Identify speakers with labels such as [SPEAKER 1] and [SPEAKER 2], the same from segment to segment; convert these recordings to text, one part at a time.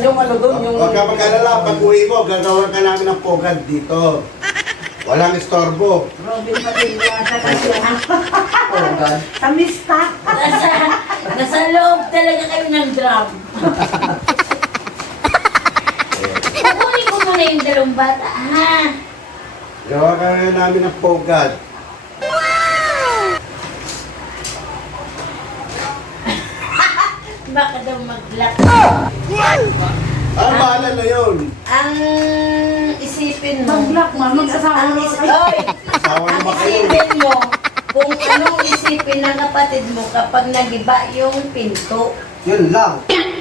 [SPEAKER 1] yung ano doon, yung...
[SPEAKER 2] Huwag ka mag-alala, pag uwi mo, gagawin ka namin ng pugad dito. Walang istorbo.
[SPEAKER 3] Robin Padilla, sa kasi
[SPEAKER 1] Pugad.
[SPEAKER 3] sa mista.
[SPEAKER 4] Nasa loob talaga kayo ng drum. Kukunin ko muna yung dalawang bata, ha?
[SPEAKER 2] Gawa ka namin ng pugad.
[SPEAKER 4] Baka daw mag-lock.
[SPEAKER 2] Ano bahala na yun?
[SPEAKER 4] Ang isipin mo.
[SPEAKER 3] Mag-block mo, mag-asawa
[SPEAKER 4] Ang
[SPEAKER 3] mo.
[SPEAKER 4] Oy!
[SPEAKER 2] Asawa
[SPEAKER 4] Ang
[SPEAKER 2] naman kayo.
[SPEAKER 4] isipin mo kung anong isipin ng kapatid mo kapag nagiba yung pinto.
[SPEAKER 1] Yun lang.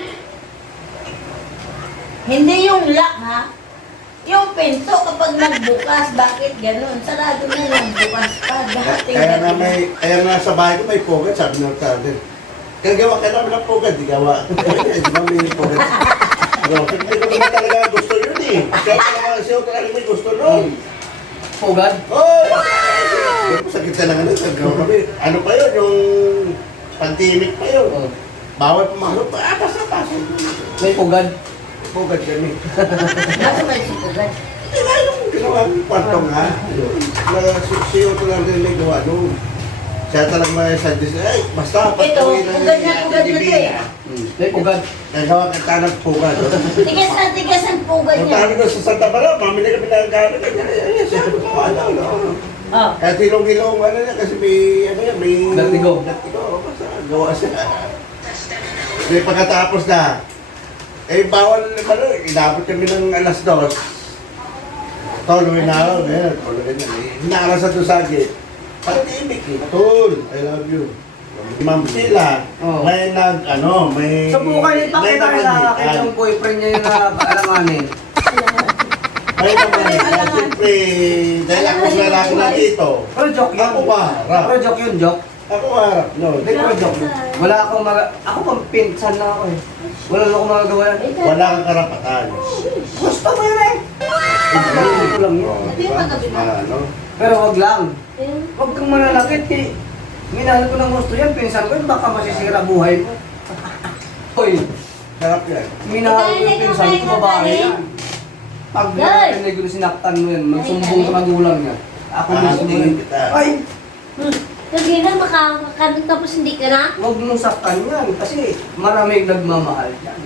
[SPEAKER 4] Hindi yung lock, ha? Yung pinto kapag nagbukas, bakit ganun? Sarado na lang, bukas pa. Dahating
[SPEAKER 2] Kaya nga sa bahay ko may pugad, sabi ng tatay. Kaya gawa ka namin ng pugad, di gawa. Di ba may pugad? Hindi ko naman talaga gusto yun eh. Kaya naman siya talaga may gusto nun.
[SPEAKER 1] Pugad.
[SPEAKER 2] Oh! Sakit na lang ano, gawa kami. Ano pa yun, yung pantimik pa yun.
[SPEAKER 1] Oh.
[SPEAKER 2] Bawal pumasok pa, basta.
[SPEAKER 1] May pugad.
[SPEAKER 2] Pugad kami.
[SPEAKER 4] Basta may sipugad.
[SPEAKER 2] Di ba yung ginawa ng kwarto nga? Siyo ko lang din may gawa nung. Siya talagang may suggest, ay, basta
[SPEAKER 4] Ito, pugad na to eh.
[SPEAKER 1] May pugad.
[SPEAKER 2] Nagawa ka tanang pugad.
[SPEAKER 4] Tigas ang pugad
[SPEAKER 2] Punta
[SPEAKER 4] niya.
[SPEAKER 2] kami doon sa Santa Maria, mamili kami ng gamit. Sabi ko, ano.
[SPEAKER 4] Oh.
[SPEAKER 2] Kaya tilong-ilong, ano niya, kasi may, ano yan, may...
[SPEAKER 1] Latigo.
[SPEAKER 2] Basta gawa siya. May pagkatapos na, bawal, ano, inabot kami ng alas 2. Tuluin na ako, ngayon, tuluin na. Hinaarasan doon sa gate. Parang ibig eh. Tol, I love you. Ma'am sila, may may...
[SPEAKER 1] Subukan niyo, pakita ko sa akin yung boyfriend niya yung alanganin.
[SPEAKER 2] May naman, siyempre, dahil ako lalaki na dito.
[SPEAKER 1] Pero joke yun.
[SPEAKER 2] Ako maharap.
[SPEAKER 1] Pero joke yun, joke.
[SPEAKER 2] Ako maharap, no.
[SPEAKER 1] Hindi ko joke yun. Wala akong ako pang pinsan na ako eh. Wala na akong magagawa yan.
[SPEAKER 2] Wala kang karapatan.
[SPEAKER 1] Gusto mo yun eh. Ito lang yun.
[SPEAKER 2] Ano?
[SPEAKER 1] Pero wag lang. Huwag kang manalakit eh. Minahal ko ng gusto yan, pinsan ko yun, baka masisira buhay mo. Hoy,
[SPEAKER 2] Sarap yan.
[SPEAKER 1] minahal ko yung pinsan ko, babae yan. Pag narinig ko sinaktan mo yan, magsumbong sa magulang niya. Ako gusto mo yun.
[SPEAKER 2] kita.
[SPEAKER 1] Ay,
[SPEAKER 4] Kasi na makakakadun tapos hindi ka na.
[SPEAKER 1] huwag mong saktan yan kasi maraming nagmamahal yan.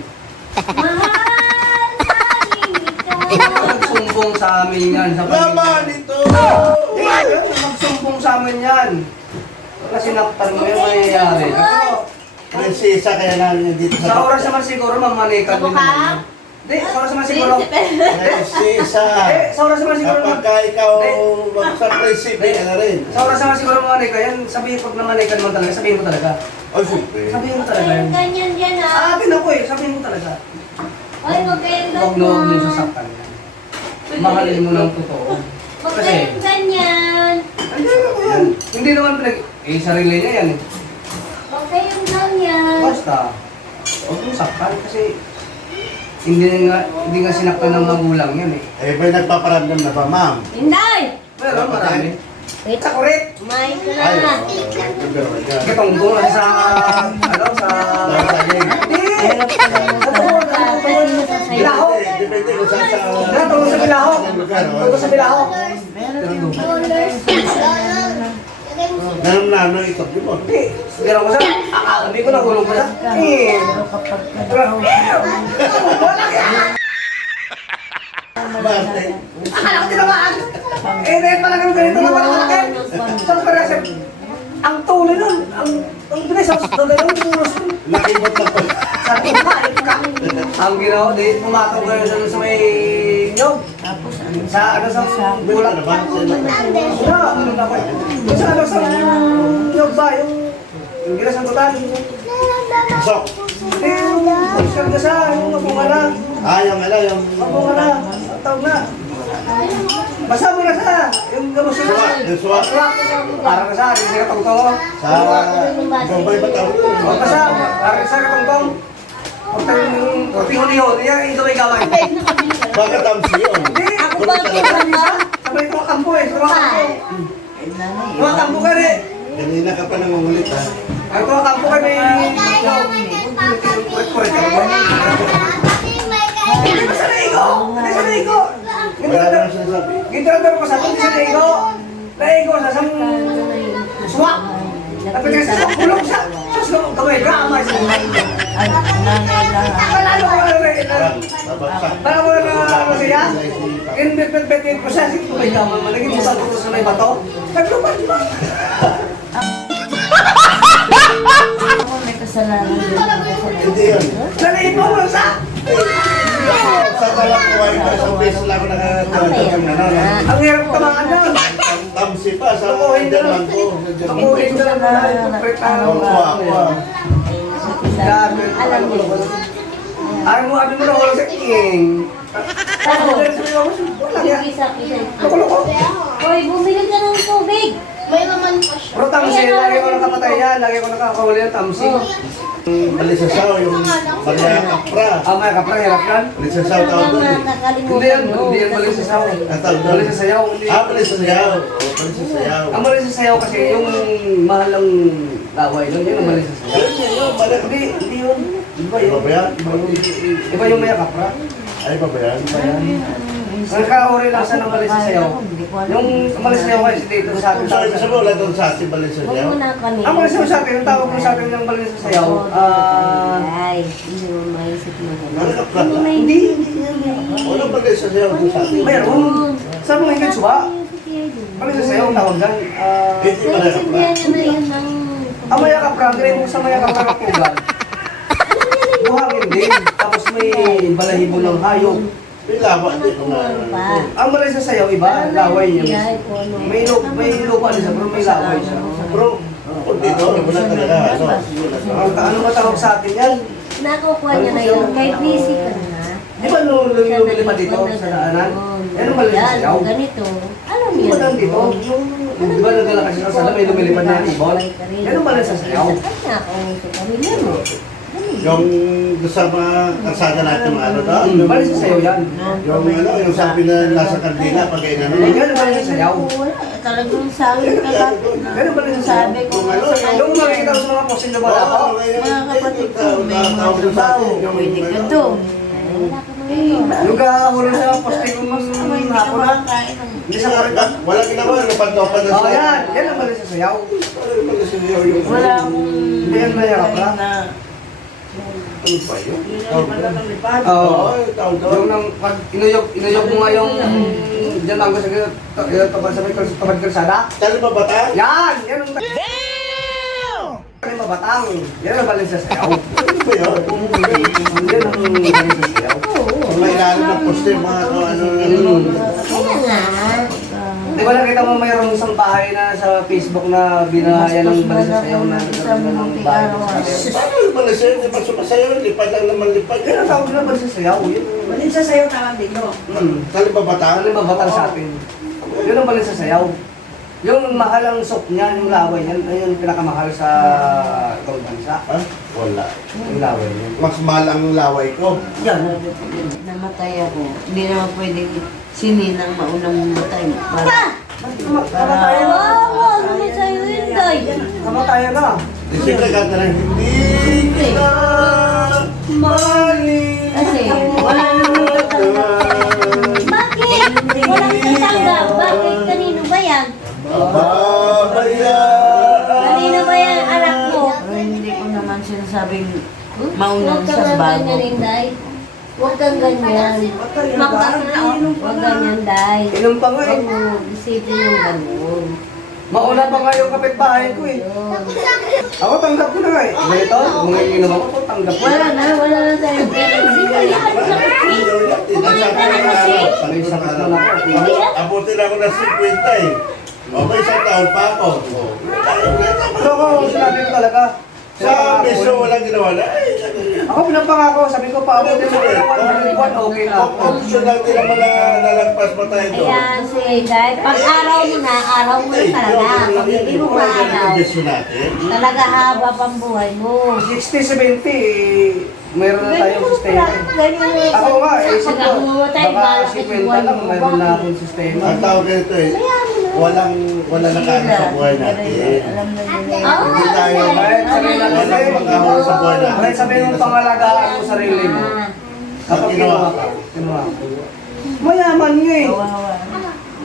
[SPEAKER 4] Mahal, mahalin ka.
[SPEAKER 1] Magsumbong sa amin yan sa
[SPEAKER 2] Laman ito!
[SPEAKER 1] Magsumbong sa amin yan. Kasi sinaktan mo yan, mangyayari.
[SPEAKER 2] Prinsesa kaya namin yan dito
[SPEAKER 1] Sa oras naman siguro, mamanikan din
[SPEAKER 4] Mukha?
[SPEAKER 1] naman. Hindi, sa oras naman siguro.
[SPEAKER 2] Prinsesa!
[SPEAKER 1] Sa oras naman siguro.
[SPEAKER 2] Kapag ka ikaw sa prinsipe ka na rin.
[SPEAKER 1] Sa oras naman siguro mamanikan yan, sabihin pag namanikan mo talaga, sabihin ko talaga.
[SPEAKER 2] Oh, siyempre.
[SPEAKER 1] Sabihin mo talaga yan.
[SPEAKER 4] Ganyan yan
[SPEAKER 1] Sa
[SPEAKER 4] ah.
[SPEAKER 1] akin ako eh, sabihin mo talaga.
[SPEAKER 4] Ay, huwag kayong
[SPEAKER 1] Huwag na huwag mo
[SPEAKER 4] ganyan.
[SPEAKER 1] sasaktan yan. Mahalin mo ng totoo.
[SPEAKER 4] Huwag kayong ganyan.
[SPEAKER 1] Andiyan ako yan. Hindi naman sarili niya yan eh.
[SPEAKER 4] Huwag kayong ganyan.
[SPEAKER 1] Basta, huwag mo saktan kasi hindi nga sinaktan ng magulang yan eh.
[SPEAKER 2] May nagpaparamdam na ba, ma'am?
[SPEAKER 4] Hinday!
[SPEAKER 1] Pero marami.
[SPEAKER 4] Wait,
[SPEAKER 1] Sa kurit!
[SPEAKER 4] kumain ka
[SPEAKER 2] Ay,
[SPEAKER 4] na.
[SPEAKER 1] Kitong doon sa, sa... Hindi! Bilaho!
[SPEAKER 2] Depende kung saan sa...
[SPEAKER 1] Tungkol sa Bilaho! Tungkol sa Bilaho!
[SPEAKER 2] Nanong itok di mo.
[SPEAKER 1] Hindi! Meron ko sa... Akalabi ko nagulong ko sa... Eh! Wala yan!
[SPEAKER 2] Bakit?
[SPEAKER 1] Akala ko tinamaan! Eh, dahil talagang ganito na malaki! Saan pa rin ang tuloy nun! Ang bilis! Ang dalawang puros nun!
[SPEAKER 2] Nakibot na po.
[SPEAKER 1] Sabi ko, kahit ka! Ang ginawa, di pumatong ko sa may nyog. Sa ano sa
[SPEAKER 2] Wala na ba?
[SPEAKER 1] Wala, ano na ko eh. Yung sa ano sa nyog ba, yung gilas ng tutan.
[SPEAKER 2] Sok.
[SPEAKER 1] Hindi, yung kargasa, yung mabungala.
[SPEAKER 2] Yung yung...
[SPEAKER 1] Mabungala, ang tawag na. Basa mo na sa, yung gamos yung
[SPEAKER 2] Suwa. Yung suwa.
[SPEAKER 1] parang sa, hindi ka tawag-tawag.
[SPEAKER 2] Sa... Bombay ba tawag?
[SPEAKER 1] O basa, parang sa katong-tong. Huwag tayong pihon-ihon, yan yung gawin.
[SPEAKER 2] Bakit ang siyon?
[SPEAKER 1] Hindi,
[SPEAKER 4] Ako ba ang pinaka?
[SPEAKER 1] sabay ko kampo eh, sabay kampo. Mga kampo ka rin.
[SPEAKER 2] Kanina ka pa nangungulit ha.
[SPEAKER 1] Ang mga kampo ka may... tirador ko sa akin, sa naigo. Naigo sa sang swak. Tapi kasi sa kulong sa slow kamay drama sa mga. Kalalo ko
[SPEAKER 2] Babagsak.
[SPEAKER 1] para mo na masaya. Kinbet-bet ko siya, sige may kama man naging musa ko sa may bato. Naglupad ba?
[SPEAKER 4] Ako may kasalanan din.
[SPEAKER 2] Hindi yun.
[SPEAKER 1] Naliin mo sa.
[SPEAKER 2] Sa talang buhay ko, isang beses lang ako nakatatanggap na noon.
[SPEAKER 1] Ang hirap tamaan doon.
[SPEAKER 2] Tamsi pa sa
[SPEAKER 1] Tukuhin na lang.
[SPEAKER 2] German ko.
[SPEAKER 1] Tukuhin na lang na ito.
[SPEAKER 2] Aqua.
[SPEAKER 1] Alam mo. Ayaw mo, abi mo na wala sa king. Wala yan. Loko-loko.
[SPEAKER 3] Hoy, bumili ka ng tubig.
[SPEAKER 5] May laman pa siya.
[SPEAKER 1] Pero tamsi, lagi ko nakapatay yan. Lagi ko nakakawali ng tamsi.
[SPEAKER 2] Balisasaw, yung Maria Capra.
[SPEAKER 1] May kapra, hirap yan.
[SPEAKER 2] Balisasaw tawag doon eh.
[SPEAKER 1] Hindi yan, hindi yan balik sa sayaw.
[SPEAKER 2] Ang tawag doon.
[SPEAKER 1] Balik sa sayaw.
[SPEAKER 2] Balisasayaw. Oo, balisasayaw.
[SPEAKER 1] Ang balik sa sayaw kasi yung mahalang laway lang, yun ang balik sa sayaw.
[SPEAKER 2] Yun, balik.
[SPEAKER 1] Hindi yun. Iba yun.
[SPEAKER 2] Iba ba yan?
[SPEAKER 1] Iba yung maya kapra.
[SPEAKER 2] Ay, ba ba yan?
[SPEAKER 1] Iba yan. Ang kauri lang sa nang balik sa sayaw. Yung balik sa sayaw kasi dito sa atin.
[SPEAKER 2] So, ibig sabihin, wala doon sa ating balisasayaw.
[SPEAKER 1] Ang balik sa atin, yung tawag mo sa atin ng balik sa sayaw.
[SPEAKER 3] Ay, hindi mo maisip mo.
[SPEAKER 2] Maria Capra.
[SPEAKER 1] Hindi.
[SPEAKER 2] Walang balisasayaw doon sa atin.
[SPEAKER 1] Mayroon. Sa mga higit suba. Balik sa sayaw, ang tawag dyan.
[SPEAKER 2] Hindi Maria Capra.
[SPEAKER 1] Ang maya kapra, ang mo sa maya kapra kapugan. Buhangin din. Tapos may balahibo ng hayop.
[SPEAKER 2] May lawa din kung
[SPEAKER 1] Ang malay sa sayaw, iba, laway niya. May lupa din siya, pero may laway siya.
[SPEAKER 2] Bro, kung dito, wala talaga.
[SPEAKER 1] Ano ba tawag sa atin yan?
[SPEAKER 3] Nakukuha niya na yun. Kahit busy ka na.
[SPEAKER 1] Di ba nung lumili pa dito sa daanan? Yan ang malay sa sayaw.
[SPEAKER 3] Ganito. Alam
[SPEAKER 1] Di
[SPEAKER 3] niyo.
[SPEAKER 1] ba nandito? Di ba nagdala kasi sa salam, may lumilipad na ibon? Yan ang malay sa sayaw.
[SPEAKER 3] Kanya ako sa pamilya mo.
[SPEAKER 2] Yung sa mga kasada natin mga ano doon,
[SPEAKER 1] Malay sa sayaw yan.
[SPEAKER 2] yung sabi na nasa kandila pag ay ano,
[SPEAKER 1] Yan ang malay sa sayaw.
[SPEAKER 4] Talagang sabi ka lang.
[SPEAKER 1] Yan ang malay sa sayaw.
[SPEAKER 4] Sabi ko nga sa
[SPEAKER 1] Yung makikita ko sa mga posting na wala ako.
[SPEAKER 4] mga kapatid ko, may mga trabaho, pwede ka doon.
[SPEAKER 1] Yung kahulong sa posting kong
[SPEAKER 4] Hindi ka
[SPEAKER 1] hapon na.
[SPEAKER 4] makakain ng...
[SPEAKER 1] Hindi sa karita.
[SPEAKER 2] wala ginawa, napantopad na
[SPEAKER 1] Oh, yan. Yan ang malay sa sayaw.
[SPEAKER 4] Wala akong...
[SPEAKER 1] Hindi yan mayarap na.
[SPEAKER 2] Ano ba yun?
[SPEAKER 1] Oo.
[SPEAKER 2] Tawag doon.
[SPEAKER 1] Yung nang pag inuyog mo nga yung diyan lang sa tabad sa may tabad kalsada.
[SPEAKER 2] Talo ba bata?
[SPEAKER 1] Yan! Yan ang Yan ang mabatang. Yan ang balin sa sayaw.
[SPEAKER 2] Ano ba yun?
[SPEAKER 1] Yan ang balin sa sayaw.
[SPEAKER 2] May ilalim ng poste, mga ano.
[SPEAKER 3] Kaya nga.
[SPEAKER 1] Di ba nakita mo mayroong isang bahay na sa Facebook na binahaya ng balin sa sayaw na nagkaroon ng bahay sa sayaw?
[SPEAKER 2] Paano yung balasayo? Di ba sumasayo? Lipad lang naman lipad.
[SPEAKER 1] Yan ang tawag na balin sa sayaw. Yun.
[SPEAKER 5] Malin sa sayo tawag dito.
[SPEAKER 2] Talo ba bata?
[SPEAKER 1] Ano yung mabatang sa atin? Yun ang balin sa sayaw. Yung mahalang sok niya, yung laway yan, ay yung pinakamahal sa ibang bansa.
[SPEAKER 2] Ha? Wala.
[SPEAKER 1] Yung laway yan.
[SPEAKER 2] Mas mahal ang laway ko.
[SPEAKER 1] Yan.
[SPEAKER 4] Namatay ako. Hindi naman pwedeng sininang maunang matay. Para
[SPEAKER 1] Kamatayan na.
[SPEAKER 3] Wow, ano sa'yo yun, Day?
[SPEAKER 1] Kamatayan na.
[SPEAKER 2] Kasi kaganda na hindi kita mali.
[SPEAKER 3] Kasi wala namang tatanggap. Bakit? Walang tatanggap. Bakit? Kanino ba yan?
[SPEAKER 2] Babayaan.
[SPEAKER 3] Kanino ba yan, anak mo?
[SPEAKER 4] Pero hindi ko naman sinasabing
[SPEAKER 3] Huwag
[SPEAKER 4] maunang
[SPEAKER 3] ka
[SPEAKER 4] sa
[SPEAKER 3] nga
[SPEAKER 4] bago.
[SPEAKER 3] ganyan, Inday. Huwag kang ganyan. Huwag ganyan, Day.
[SPEAKER 1] Inom pa nga
[SPEAKER 3] Huwag
[SPEAKER 1] eh.
[SPEAKER 3] mo isipin yung ganun.
[SPEAKER 1] Mauna pa nga yung kapitbahay ko eh. Ako tanggap ko na nga eh. Ganito, mga inom ako, tanggap ko.
[SPEAKER 3] Wala na tayo. Sige, yan. Kumain ka na kasi.
[SPEAKER 1] Sanay sakit na ako.
[SPEAKER 2] Abutin ako na 50 eh. O may isang taon pa ako.
[SPEAKER 1] Pero ako, sinabi ko talaga.
[SPEAKER 2] Sa miso walang ginawa na. Ay,
[SPEAKER 1] Ako pinapangako, sabi ko pa ako din mo okay na ako.
[SPEAKER 2] option lang din naman na nalagpas pa tayo doon.
[SPEAKER 3] Ayan, sige, Day. Pag araw mo na talaga. Pag-ibig mo pa araw.
[SPEAKER 2] natin.
[SPEAKER 3] Talaga haba pang buhay mo.
[SPEAKER 1] 60-70, mayroon na tayong sistema.
[SPEAKER 3] Ganyan.
[SPEAKER 1] Ako nga, isip ko,
[SPEAKER 3] Pag-amumatay,
[SPEAKER 1] baka
[SPEAKER 3] balak
[SPEAKER 1] 50 lang, mayroon na akong sistema.
[SPEAKER 2] Ang tawag nito eh, wala nakaano sa buhay natin.
[SPEAKER 4] Alam na yun.
[SPEAKER 2] Hindi tayo,
[SPEAKER 1] Kahit sabihin natin,
[SPEAKER 2] walang makahawal sa buhay natin.
[SPEAKER 1] kahit sabihin mong pangalagaan mo sarili mo, kapag
[SPEAKER 2] Ginawa
[SPEAKER 1] kinuha ka, kinuha ka. Mayaman nga eh.
[SPEAKER 4] Kawawa.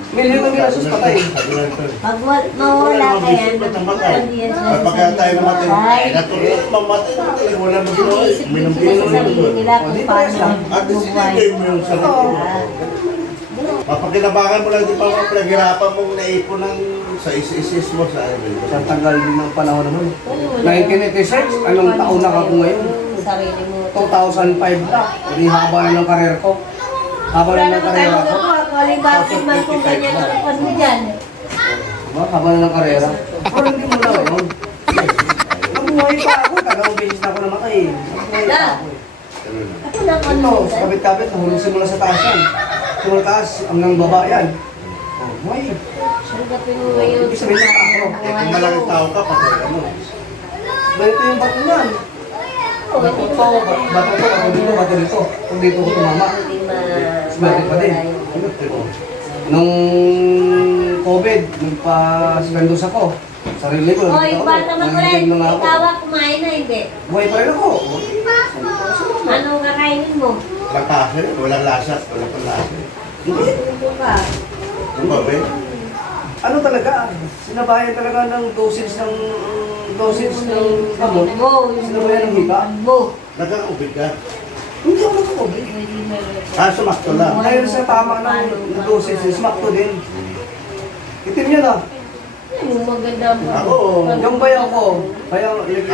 [SPEAKER 1] Milyon ng ginastos patay.
[SPEAKER 3] Pag mawala ka yan, hindi yan
[SPEAKER 2] Kapag kaya tayo namatay,
[SPEAKER 3] Ay,
[SPEAKER 2] natuloy, mamatay na talaga, wala magagawa.
[SPEAKER 3] iniisip
[SPEAKER 2] Minum
[SPEAKER 3] din sila sa sarili
[SPEAKER 2] din
[SPEAKER 3] nila kung paano
[SPEAKER 2] At sinigay mo yung sarili mo. Mapakinabangan mo lang din pa mga pinaghirapan mong naipon ng sa isis mo sa
[SPEAKER 1] Sa tagal din ng panahon naman. 1986, anong taon na ako ngayon?
[SPEAKER 3] Sarili mo.
[SPEAKER 1] 2005 na. Hindi haba na ng karir ko. Haba
[SPEAKER 3] Wala
[SPEAKER 1] na ng
[SPEAKER 3] naman
[SPEAKER 1] karir
[SPEAKER 3] tayo
[SPEAKER 1] ko.
[SPEAKER 3] ako. Kalibagin man kung ganyan ang kapag mo dyan.
[SPEAKER 1] Haba na ng karera. Pero hindi mo na ngayon. Nabuhay pa ako. Dalawang beses na ako namatay. Nabuhay pa ako.
[SPEAKER 3] Ako lang ano.
[SPEAKER 1] Ito, sa kabit-kabit, nahulog simula sa taas yan. Simula taas, hanggang baba yan. Oh, buhay.
[SPEAKER 3] Tanggapin mo ngayon.
[SPEAKER 1] Ibig sabihin na ako.
[SPEAKER 2] Kung malaking tao ka, patay ka mo.
[SPEAKER 1] Ganito yung bato niyan. Bato to, bato dito, bato dito. Kung dito ko tumama.
[SPEAKER 3] Hindi
[SPEAKER 1] Swerte pa din. Nung COVID, nagpa-skandos ako. Sarili ko.
[SPEAKER 3] O, yung bata makulit.
[SPEAKER 1] nanginig na nga ako.
[SPEAKER 3] Ikaw kumain na hindi.
[SPEAKER 1] Buhay pa rin ako.
[SPEAKER 3] Anong kakainin mo?
[SPEAKER 2] Walang kasi, walang lasa, walang panlasa.
[SPEAKER 3] Tubo ka.
[SPEAKER 2] Ano ba, be?
[SPEAKER 1] Ano talaga? Sinabayan talaga ng dosage ng gamot. Sinabayan ng hika.
[SPEAKER 3] Bo.
[SPEAKER 2] Nagkakubig ka.
[SPEAKER 1] Hindi ako nagkakobig.
[SPEAKER 2] Sumakto lang.
[SPEAKER 1] Dahil sa tama ng dosage, smakto din. Itim yan ah.
[SPEAKER 3] Yung maganda mo.
[SPEAKER 2] Ako,
[SPEAKER 1] Yung bayaw ko, bayaw, litik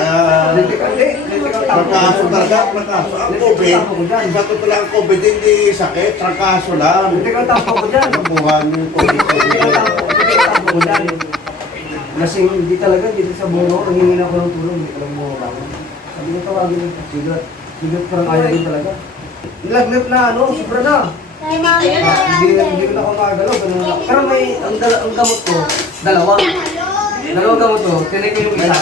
[SPEAKER 1] ang tapo.
[SPEAKER 2] trangkaso talaga, trangkaso. Ang COVID, sa totoo lang ang COVID, hindi sakit, trangkaso lang.
[SPEAKER 1] Litik ang tapo ko dyan.
[SPEAKER 2] Nabuhan yung COVID.
[SPEAKER 1] Litik ang tapo ko dyan. Lasing, hindi talaga, dito sa buro, nangingi ako ng tulong, hindi ko lang bumabangon. Sabi ko tawagin yung sigat. Sigat parang ayaw din talaga. Nilagnat na ano, sobra na. Hindi ko na ako makagalaw, ganun lang. Pero may, ang gamot ko, dalawa. Dalawang gamot ko, tinig ko yung isa.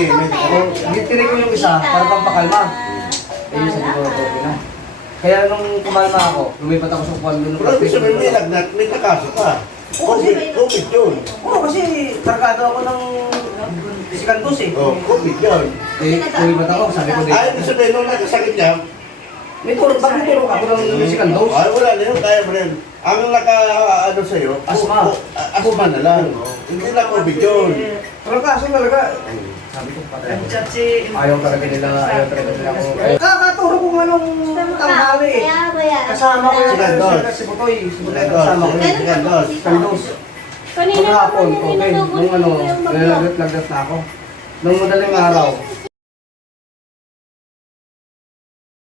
[SPEAKER 1] Tinig ko yung isa, para pampakalma. Eh, yung sabi ko, okay na. Kaya nung kumalma ako, lumipat ako sa kuwan doon.
[SPEAKER 2] Pero ibig sabihin may lagnat, may nakaso ka. COVID yun.
[SPEAKER 1] Oo, kasi tarkado ako ng sikantos eh.
[SPEAKER 2] Oh, COVID yun.
[SPEAKER 1] Eh, lumipat ako, sabi ko din.
[SPEAKER 2] Ay, ibig sabihin nung nagkasakit niya,
[SPEAKER 1] May turok, bakit may turok ako ng sikantos?
[SPEAKER 2] ay wala na yun, kaya mo rin. Ang ano sa'yo,
[SPEAKER 1] Asma.
[SPEAKER 2] Asma na lang. Hindi lang COVID yun.
[SPEAKER 1] Pero kaso talaga, sabi ko patay ako. Ayaw talaga nila ako. Kakaturo ko nga nung tanghali eh. Kasama ko yung si Butoy. Si Butoy kasama ko yun. Kandos.
[SPEAKER 3] Kanina
[SPEAKER 1] Pagkahapon,
[SPEAKER 3] pa
[SPEAKER 1] okay.
[SPEAKER 3] niya
[SPEAKER 1] Nung ano, nilagat-lagat na ako. Nung madaling araw,